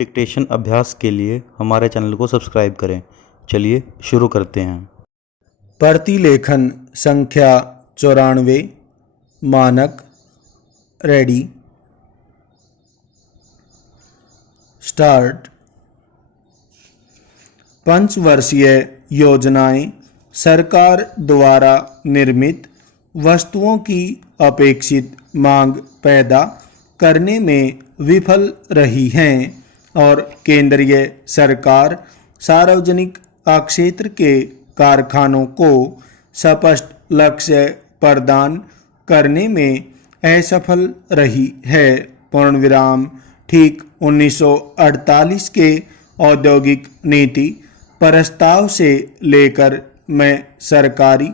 Dictation अभ्यास के लिए हमारे चैनल को सब्सक्राइब करें। चलिए शुरू करते हैं। प्रतिलेखन संख्या 94। मानक रेडी स्टार्ट। पंचवर्षीय योजनाएं सरकार द्वारा निर्मित वस्तुओं की अपेक्षित मांग पैदा करने में विफल रही हैं और केंद्रीय सरकार सार्वजनिक क्षेत्र के कारखानों को स्पष्ट लक्ष्य प्रदान करने में असफल रही है। पूर्णविराम। ठीक 1948 के औद्योगिक नीति प्रस्ताव से लेकर मैं सरकारी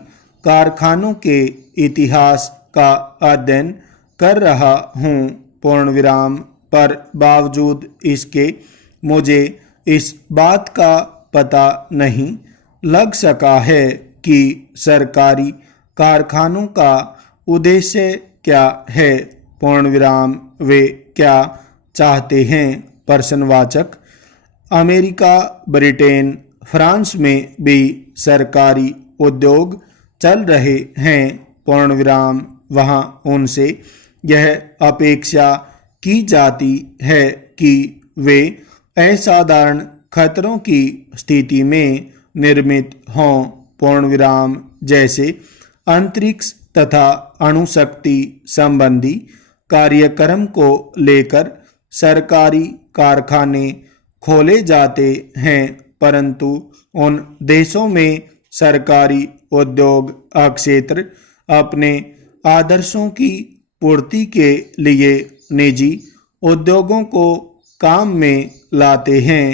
कारखानों के इतिहास का अध्ययन कर रहा हूँ। पूर्णविराम। पर बावजूद इसके मुझे इस बात का पता नहीं लग सका है कि सरकारी कारखानों का उद्देश्य क्या है। पूर्णविराम। वे क्या चाहते हैं। प्रश्नवाचक। अमेरिका, ब्रिटेन, फ्रांस में भी सरकारी उद्योग चल रहे हैं। पूर्णविराम। वहाँ उनसे यह अपेक्षा की जाती है कि वे असाधारण खतरों की स्थिति में निर्मित हों। पूर्णविराम। जैसे अंतरिक्ष तथा अणुशक्ति संबंधी कार्यक्रम को लेकर सरकारी कारखाने खोले जाते हैं, परंतु उन देशों में सरकारी उद्योग क्षेत्र अपने आदर्शों की पूर्ति के लिए निजी उद्योगों को काम में लाते हैं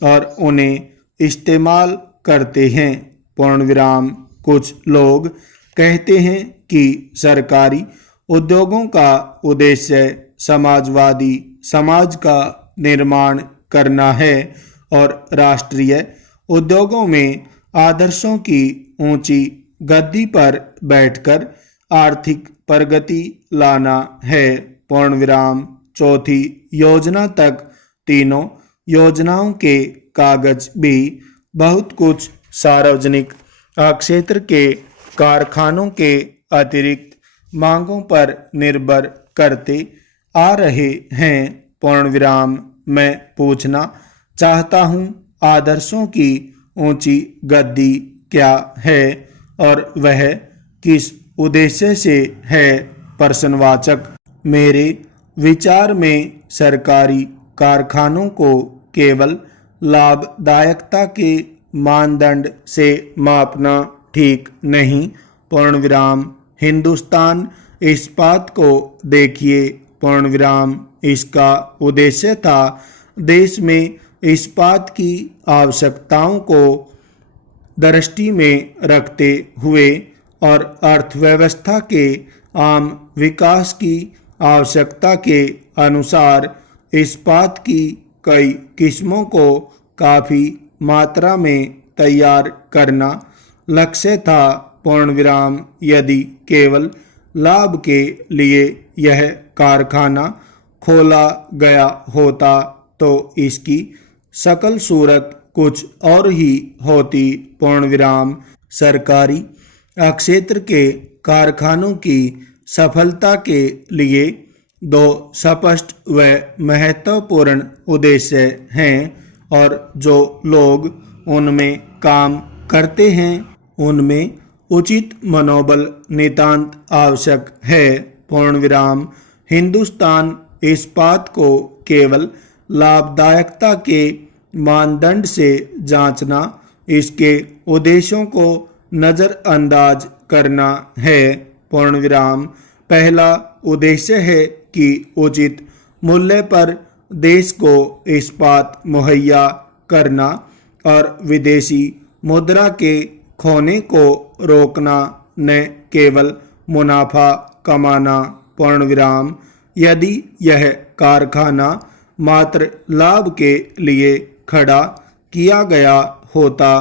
और उन्हें इस्तेमाल करते हैं। पूर्णविराम। कुछ लोग कहते हैं कि सरकारी उद्योगों का उद्देश्य समाजवादी समाज का निर्माण करना है और राष्ट्रीय उद्योगों में आदर्शों की ऊंची गद्दी पर बैठकर आर्थिक प्रगति लाना है। पूर्णविराम। चौथी योजना तक तीनों योजनाओं के कागज भी बहुत कुछ सार्वजनिक क्षेत्र के कारखानों के अतिरिक्त मांगों पर निर्भर करते आ रहे हैं। पूर्णविराम। मैं पूछना चाहता हूँ, आदर्शों की ऊंची गद्दी क्या है और वह किस उद्देश्य से है। प्रश्नवाचक। मेरे विचार में सरकारी कारखानों को केवल लाभदायकता के मानदंड से मापना ठीक नहीं। पूर्णविराम। हिंदुस्तान इस्पात को देखिए। पूर्णविराम। इसका उद्देश्य था देश में इस्पात की आवश्यकताओं को दृष्टि में रखते हुए और अर्थव्यवस्था के आम विकास की आवश्यकता के अनुसार इस्पात की कई किस्मों को काफ़ी मात्रा में तैयार करना लक्ष्य था। पूर्णविराम। यदि केवल लाभ के लिए यह कारखाना खोला गया होता तो इसकी शकल सूरत कुछ और ही होती। पूर्णविराम। सरकारी क्षेत्र के कारखानों की सफलता के लिए दो स्पष्ट व महत्वपूर्ण उद्देश्य हैं और जो लोग उनमें काम करते हैं उनमें उचित मनोबल नितांत आवश्यक है। पूर्णविराम। हिंदुस्तान इस्पात को केवल लाभदायकता के मानदंड से जांचना इसके उद्देश्यों को नज़रअंदाज करना है। पूर्णविराम। पहला उद्देश्य है कि उचित मूल्य पर देश को इस्पात मुहैया करना और विदेशी मुद्रा के खोने को रोकना, न केवल मुनाफा कमाना। पूर्णविराम। यदि यह कारखाना मात्र लाभ के लिए खड़ा किया गया होता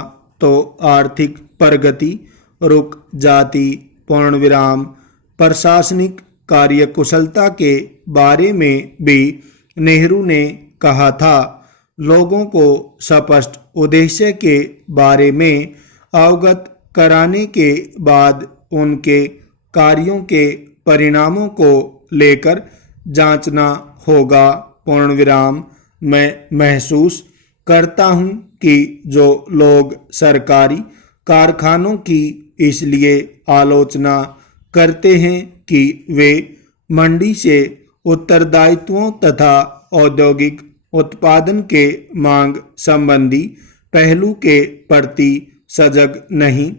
तो आर्थिक प्रगति रुक जाती। पूर्णविराम। प्रशासनिक कार्यकुशलता के बारे में भी नेहरू ने कहा था, लोगों को स्पष्ट उद्देश्य के बारे में अवगत कराने के बाद उनके कार्यों के परिणामों को लेकर जांचना होगा। पूर्ण विराम। मैं महसूस करता हूं कि जो लोग सरकारी कारखानों की इसलिए आलोचना करते हैं कि वे मंडी से उत्तरदायित्वों तथा औद्योगिक उत्पादन के मांग संबंधी पहलू के प्रति सजग नहीं,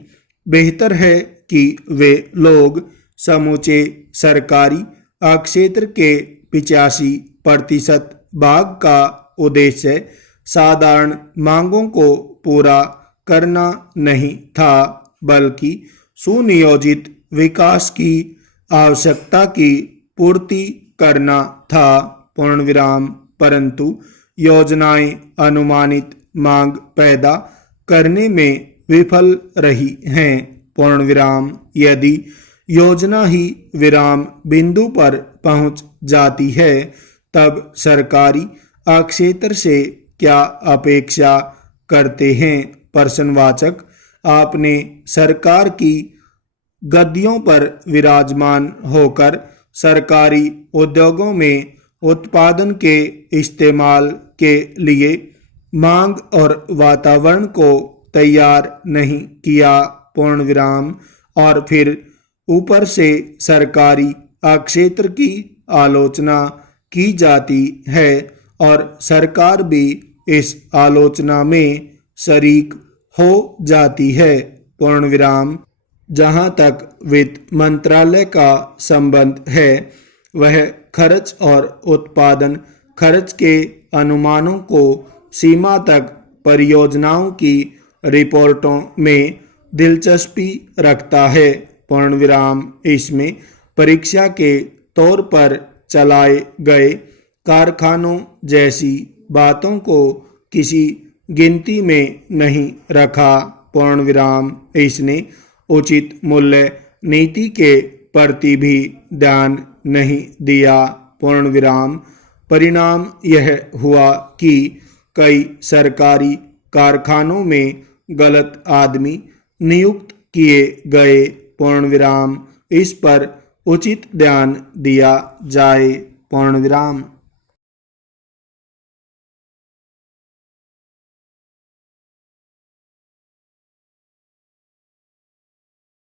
बेहतर है कि वे लोग समूचे सरकारी क्षेत्र के 85% भाग का उद्देश्य साधारण मांगों को पूरा करना नहीं था, बल्कि सुनियोजित विकास की आवश्यकता की पूर्ति करना था। पूर्ण विराम। परंतु योजनाएं अनुमानित मांग पैदा करने में विफल रही हैं। पूर्ण विराम। यदि योजना ही विराम बिंदु पर पहुंच जाती है, तब सरकारी क्षेत्र से क्या अपेक्षा करते हैं? प्रश्नवाचक। आपने सरकार की गद्दियों पर विराजमान होकर सरकारी उद्योगों में उत्पादन के इस्तेमाल के लिए मांग और वातावरण को तैयार नहीं किया। पूर्ण विराम। और फिर ऊपर से सरकारी क्षेत्र की आलोचना की जाती है और सरकार भी इस आलोचना में शरीक हो जाती है। पूर्ण विराम। जहाँ तक वित्त मंत्रालय का संबंध है, वह खर्च और उत्पादन खर्च के अनुमानों को सीमा तक परियोजनाओं की रिपोर्टों में दिलचस्पी रखता है। पूर्ण विराम। इसमें परीक्षा के तौर पर चलाए गए कारखानों जैसी बातों को किसी गिनती में नहीं रखा। पूर्ण विराम। इसने उचित मूल्य नीति के प्रति भी ध्यान नहीं दिया। पूर्ण विराम। परिणाम यह हुआ कि कई सरकारी कारखानों में गलत आदमी नियुक्त किए गए। पूर्ण विराम। इस पर उचित ध्यान दिया जाए। पूर्ण विराम।